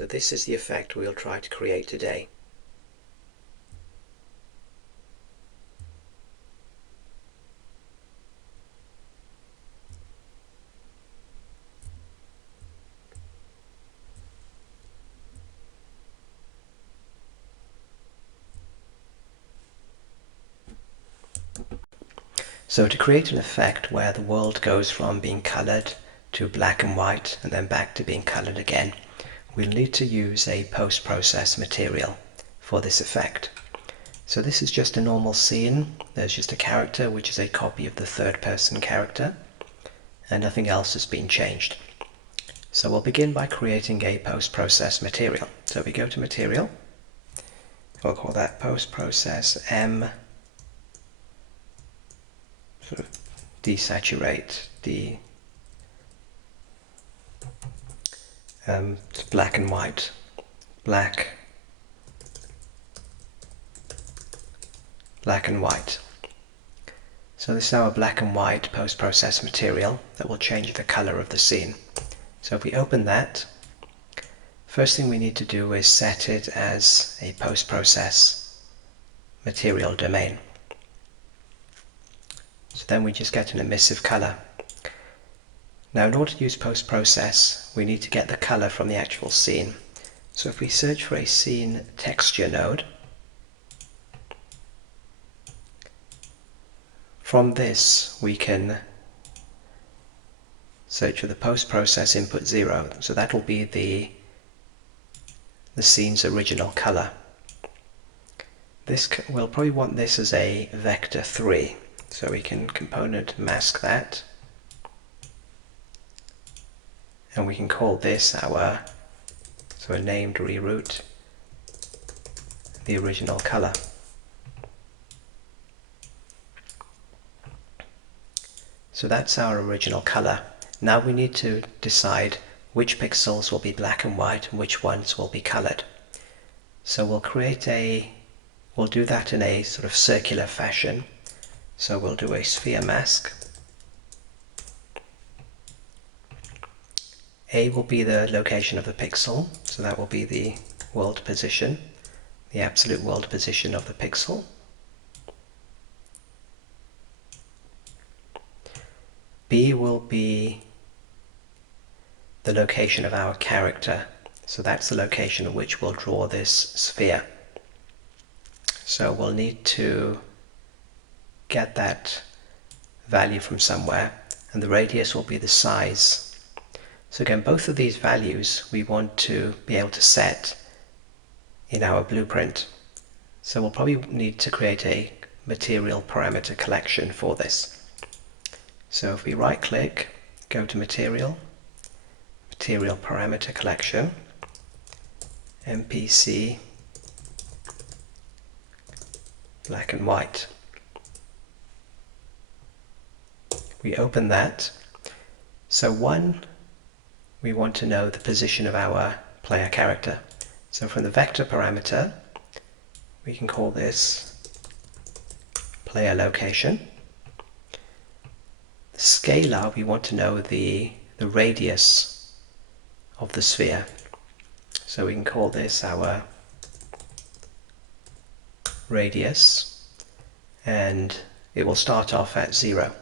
So this is the effect we'll try to create today. So to create an effect where the world goes from being colored to black and white and then back to being colored again, we'll need to use a post-process material for this effect. So this is just a normal scene. There's just a character which is a copy of the third person character, and nothing else has been changed. So we'll begin by creating a post-process material. So we go to material, we'll call that post-process M, sort of desaturate, it's black and white, black and white. So this is our black and white post-process material that will change the color of the scene. So if we open that, first thing we need to do is set it as a post-process material domain. So then we just get an emissive color. Now in order to use post-process, we need to get the color from the actual scene. So if we search for a scene texture node, from this we can search for the post-process input 0. So that will be the scene's original color. We'll probably want this as a vector 3. So we can component mask that. And we can call this our, so a named reroute, the original color. So that's our original color. Now we need to decide which pixels will be black and white and which ones will be colored. So we'll do that in a sort of circular fashion. So we'll do a sphere mask. A will be the location of the pixel, so that will be the world position, the absolute world position of the pixel. B will be the location of our character, so that's the location at which we'll draw this sphere. So we'll need to get that value from somewhere, and the radius will be the size. So again, both of these values we want to be able to set in our blueprint. So we'll probably need to create a material parameter collection for this. So if we right click, go to material, material parameter collection, MPC, black and white. We open that. So one, we want to know the position of our player character. So from the vector parameter, we can call this player location. The scalar, we want to know the radius of the sphere. So we can call this our radius, and it will start off at 0.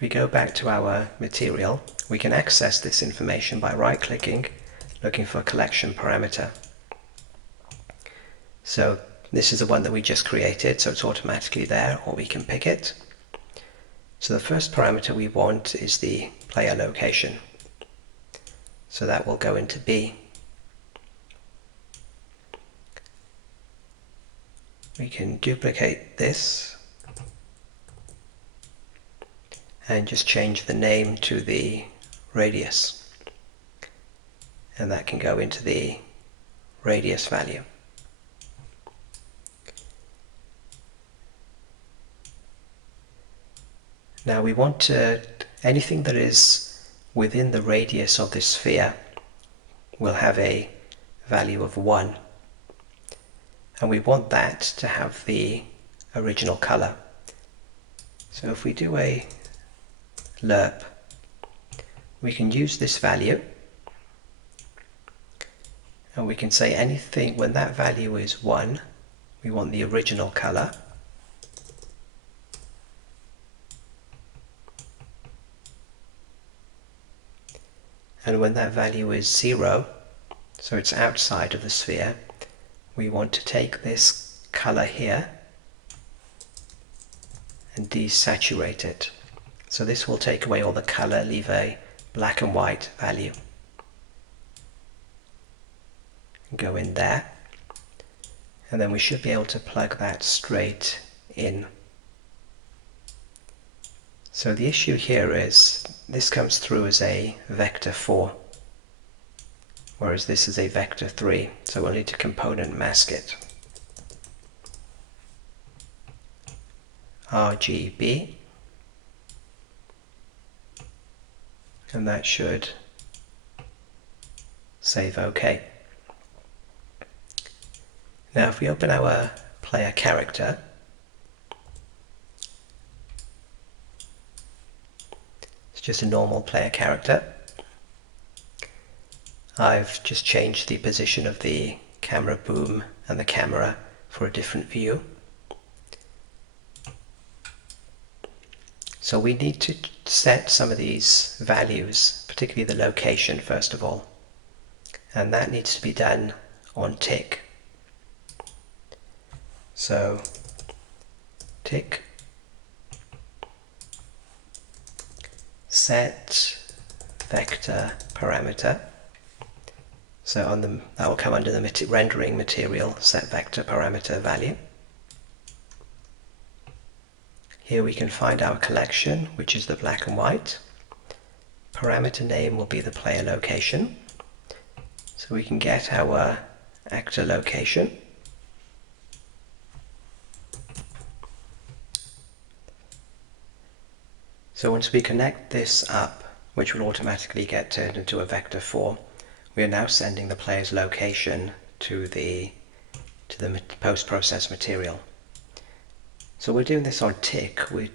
We go back to our material, we can access this information by right-clicking, looking for collection parameter. So this is the one that we just created, so it's automatically there, or we can pick it. So the first parameter we want is the player location. So that will go into B. We can duplicate this and just change the name to the radius, and that can go into the radius value. Now we want anything that is within the radius of this sphere will have a value of 1, and we want that to have the original color. So if we do a lerp, we can use this value And we can say anything when that value is 1, we want the original color. And when that value is 0, so it's outside of the sphere, we want to take this color here and desaturate it. So this will take away all the color, leave a black and white value. Go in there, and then we should be able to plug that straight in. So the issue here is this comes through as a vector 4, whereas this is a vector 3, so we'll need to component mask it. RGB, and that should save OK. Now if we open our player character, it's just a normal player character. I've just changed the position of the camera boom and the camera for a different view. So we need to set some of these values, particularly the location first of all, and that needs to be done on tick. So tick set vector parameter. So that will come under the rendering material set vector parameter value. Here we can find our collection, which is the black and white. Parameter name will be the player location. So we can get our actor location. So once we connect this up, which will automatically get turned into a vector 4, we are now sending the player's location to the post-process material. So we're doing this on tick. We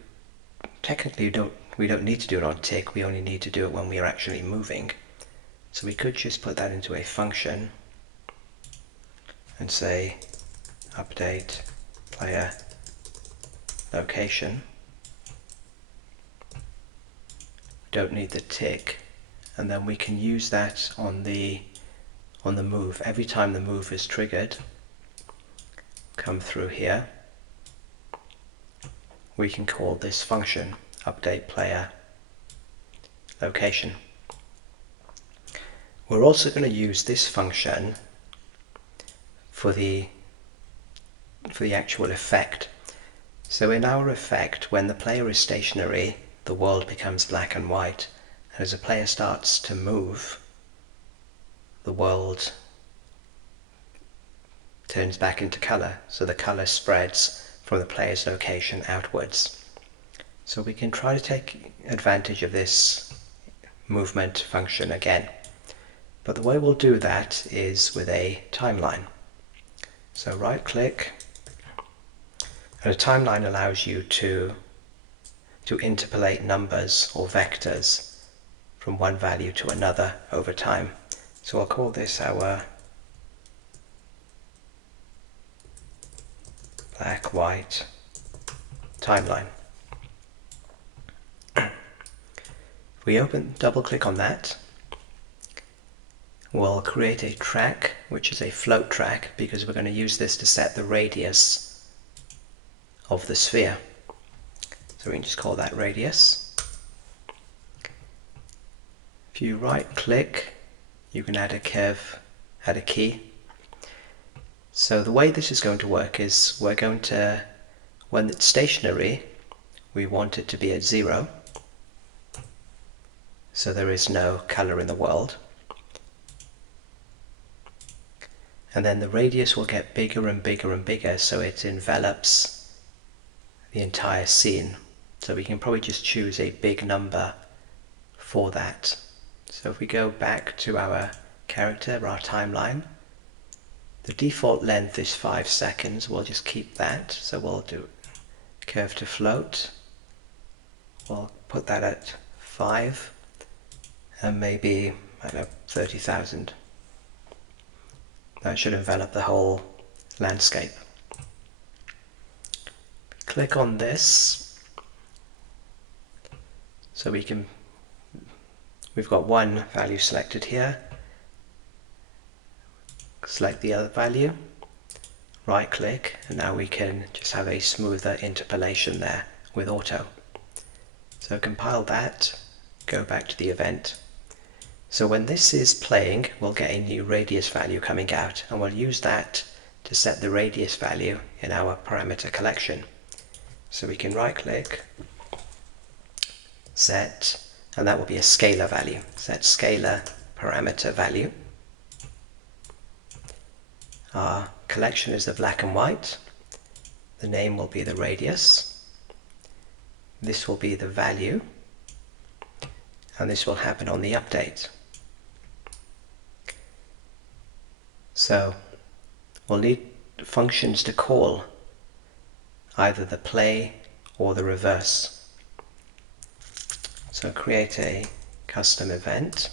technically don't need to do it on tick, we only need to do it when we are actually moving. So we could just put that into a function and say update player location. Don't need the tick, and then we can use that on the move. Every time the move is triggered, come through here, we can call this function update player location. We're also going to use this function for the actual effect. So in our effect, when the player is stationary, the world becomes black and white, and as the player starts to move, the world turns back into color, so the color spreads from the player's location outwards. So we can try to take advantage of this movement function again, but the way we'll do that is with a timeline. So right click, and a timeline allows you to interpolate numbers or vectors from one value to another over time. So I'll call this our black-white timeline. If we double click on that, we'll create a track, which is a float track, because we're going to use this to set the radius of the sphere. So we can just call that radius. If you right click, you can add a curve, add a key. So the way this is going to work is we're going to, when it's stationary, we want it to be at 0. So there is no color in the world. And then the radius will get bigger and bigger and bigger, so it envelops the entire scene. So we can probably just choose a big number for that. So if we go back to our character, our timeline, the default length is 5 seconds. We'll just keep that. So we'll do curve to float. We'll put that at 5 and maybe, I don't know, 30,000. That should envelop the whole landscape. Click on this, so we've got one value selected here. Select the other value, right click, and now we can just have a smoother interpolation there with auto. So compile that, go back to the event. So when this is playing, we'll get a new radius value coming out, and we'll use that to set the radius value in our parameter collection. So we can right click, set, and that will be a scalar value. Set scalar parameter value. Our collection is the black and white. The name will be the radius. This will be the value, and this will happen on the update. So we'll need functions to call either the play or the reverse. So create a custom event.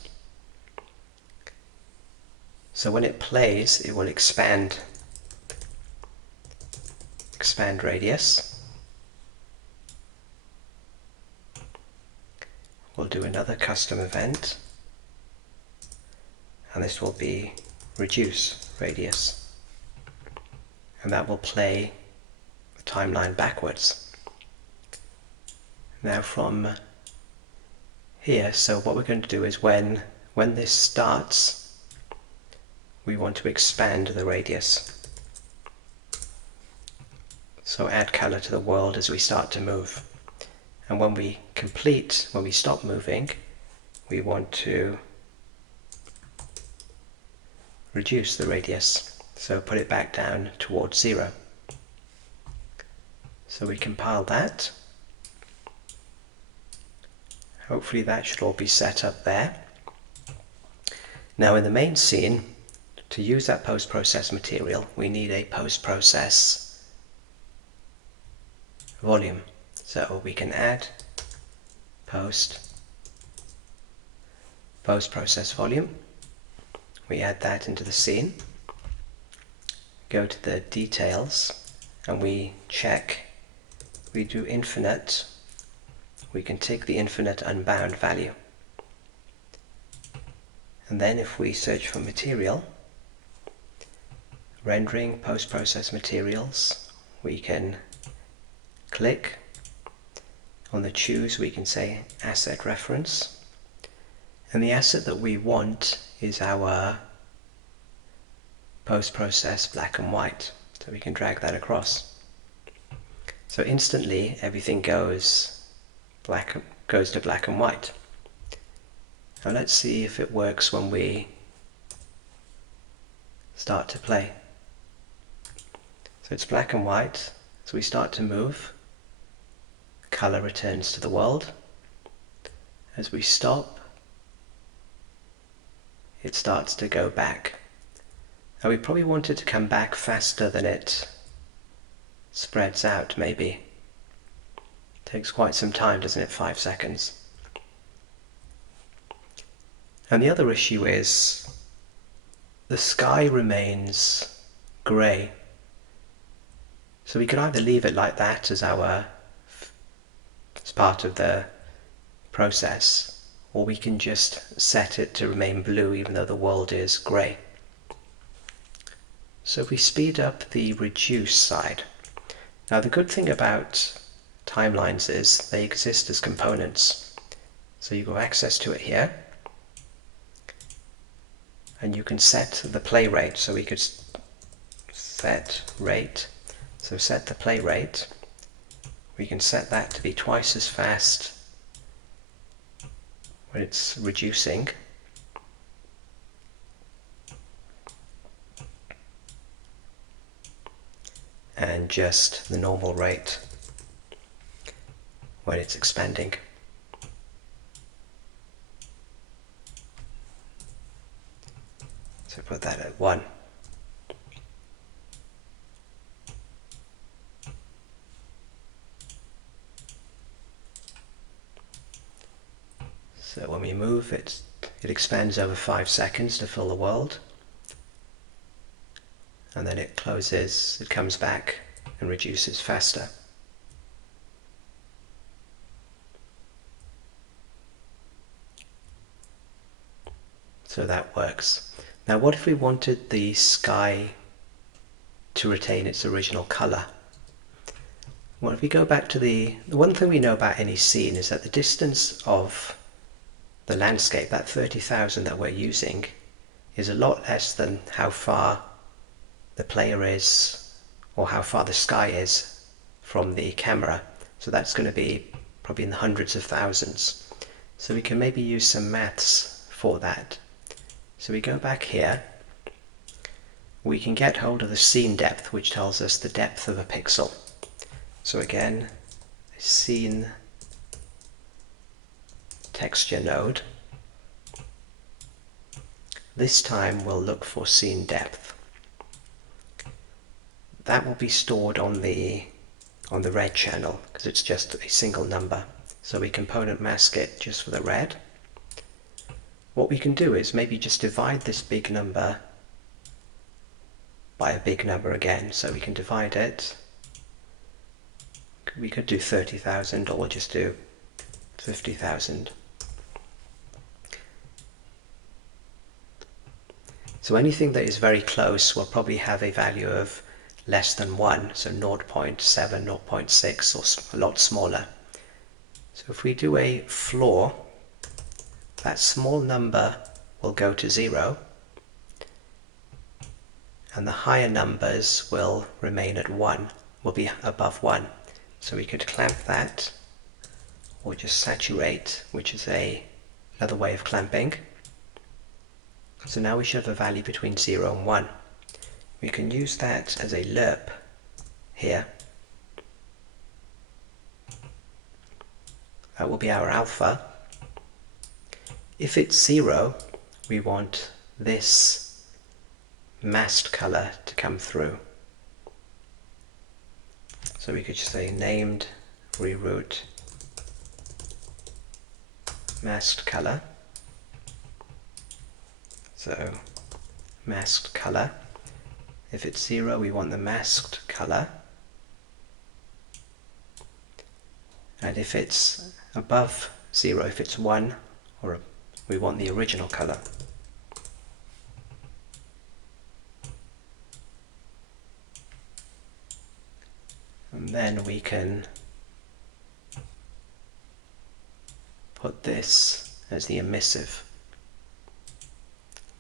So when it plays, it will expand radius. We'll do another custom event, and this will be reduce radius, and that will play the timeline backwards. Now from here, so what we're going to do is when this starts, we want to expand the radius. So add color to the world as we start to move, and when we stop moving, we want to reduce the radius, so put it back down towards 0. So we compile that. Hopefully that should all be set up there. Now in the main scene, to use that post-process material, we need a post-process volume. So we can add post-process volume. We add that into the scene, go to the details, and we do infinite. We can take the infinite unbound value. And then if we search for material, rendering post-process materials, we can click on the choose, we can say asset reference. And the asset that we want is our post-process black and white. So we can drag that across. So instantly everything goes to black and white. Now let's see if it works when we start to play. So it's black and white. So we start to move. Color returns to the world. As we stop, it starts to go back. Now we probably want it to come back faster than it spreads out, maybe. Takes quite some time, doesn't it? 5 seconds. And the other issue is the sky remains grey. So we could either leave it like that as part of the process, or we can just set it to remain blue even though the world is grey. So if we speed up the reduce side. Now the good thing about timelines is they exist as components. So you got access to it here, and you can set the play rate. So we could set rate. So set the play rate. We can set that to be twice as fast when it's reducing. And just the normal rate when it's expanding. So put that at 1. So when we move, it expands over 5 seconds to fill the world. and then it closes, it comes back and reduces faster. So that works. Now what if we wanted the sky to retain its original color? Well, if we go back to the one thing we know about any scene is that the distance of the landscape, that 30,000 that we're using, is a lot less than how far the player is or how far the sky is from the camera. So that's going to be probably in the hundreds of thousands. So we can maybe use some maths for that. So we go back here, we can get hold of the scene depth, which tells us the depth of a pixel. So again, scene texture node. This time we'll look for scene depth. That will be stored on the red channel because it's just a single number. So we component mask it just for the red. What we can do is maybe just divide this big number by a big number again. So we can divide it. We could do 30,000 or we'll just do 50,000. So anything that is very close will probably have a value of less than 1, so 0.7, 0.6 or a lot smaller. So if we do a floor, that small number will go to 0 and the higher numbers will remain at 1, will be above 1. So we could clamp that or just saturate, which is another way of clamping. So now we should have a value between 0 and 1. We can use that as a lerp here. That will be our alpha. If it's 0, we want this masked color to come through. So we could just say named reroute masked color. So masked color. If it's 0, we want the masked color. And if it's above 0, if it's 1, we want the original color. And then we can put this as the emissive.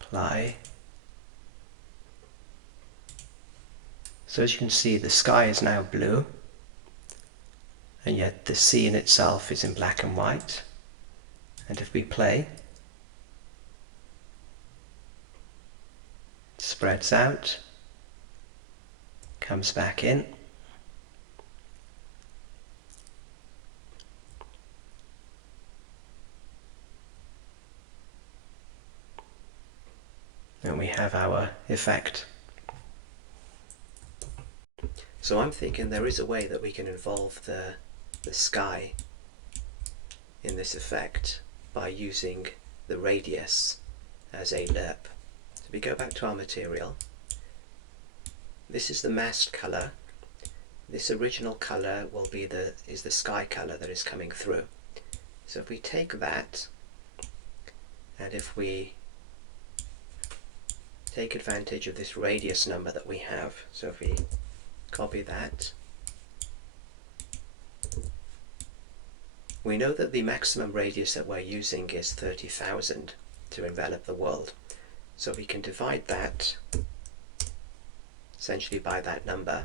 Apply. So as you can see, the sky is now blue, and yet the scene itself is in black and white. And if we play, it spreads out, comes back in. And we have our effect. So I'm thinking there is a way that we can involve the sky in this effect by using the radius as a lerp. So we go back to our material. This is the masked color. This original color will be is the sky color that is coming through. So if we take that, and if we take advantage of this radius number that we have, so if we copy that, we know that the maximum radius that we're using is 30,000 to envelop the world. So we can divide that essentially by that number,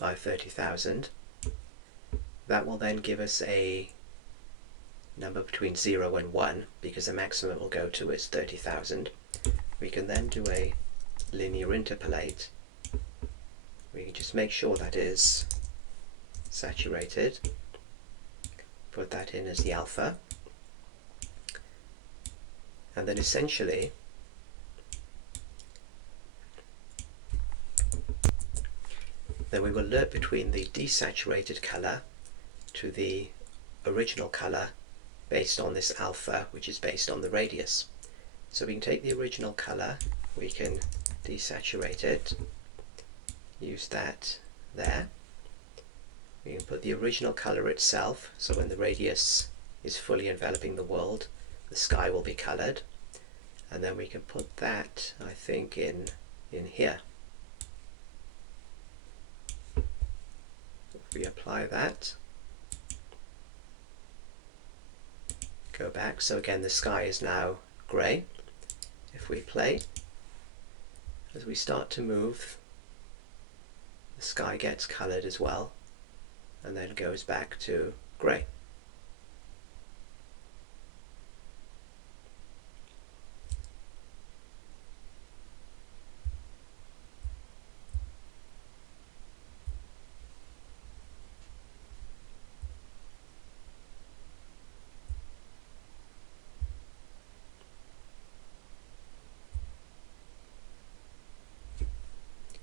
by 30,000. That will then give us a number between 0 and 1, because the maximum it will go to is 30,000. We can then do a linear interpolate. We can just make sure that is saturated, put that in as the alpha, and then essentially then we will lerp between the desaturated color to the original color based on this alpha, which is based on the radius. So we can take the original color, we can desaturate it, use that there. We can put the original color itself, so when the radius is fully enveloping the world, the sky will be colored. And then we can put that, I think, in here. If we apply that, go back, so again the sky is now grey. If we play, as we start to move, the sky gets coloured as well, and then goes back to grey.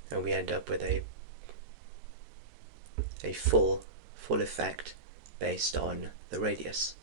And we end up with a full effect based on the radius.